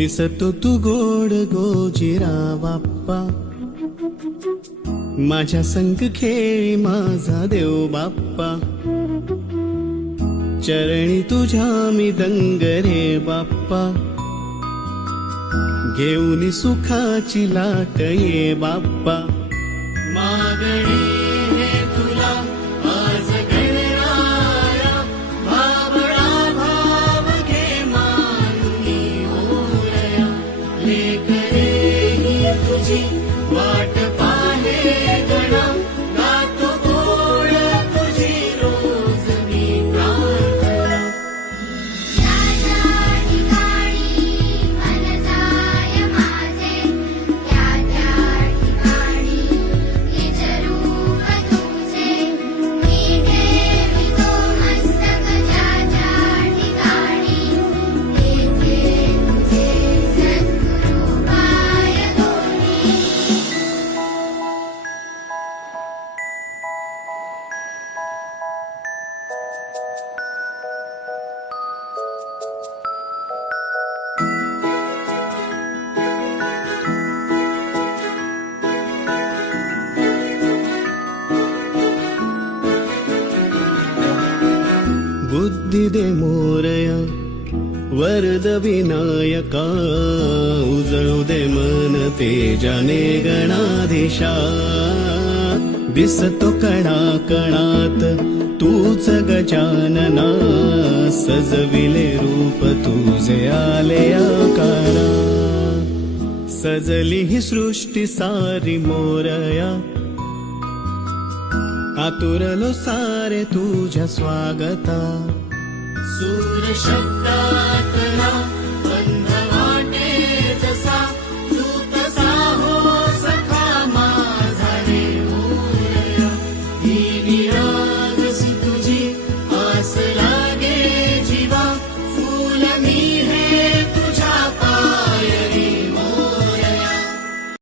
दिसतो तू गोड गोजिरा बाप्पा, माझ्या संग खेळी माझा देव बाप्पा, चरणी तुझ्या मी दंग रे बाप्पा, घेऊन सुखाची लाट ये बाप्पा, मागणी हे तुला आज गणराया, भावळा भाव घे मानुनी ओरया, लेकरे ही तुझी वाट पाहे गणा, गातो गोड तुझी रोज मी प्रार्थना. त्या ठिकाणी मन जाय माझे, त्या ठिकाणी निज रूप तुझे, मी ठेवितो मस्तक ज्या ठिकाणी, तेथे तुझे सद्गुरु पाय दोन्ही. बुद्धी दे मोरया वरद विनायका, उजळू दे मन तेजाने गणाधीशा, दिसतो कणा कणात तूच गजानना, सजविले रूप तुझे आले आकारा, सजली ही सृष्टी सारी मोरया, आतुरलो सारे तुझ्या स्वागता, सूर शब्दातला बंध वाटे जसा, तू तसा हो सखा माझा रे मोरया, ही निरागसी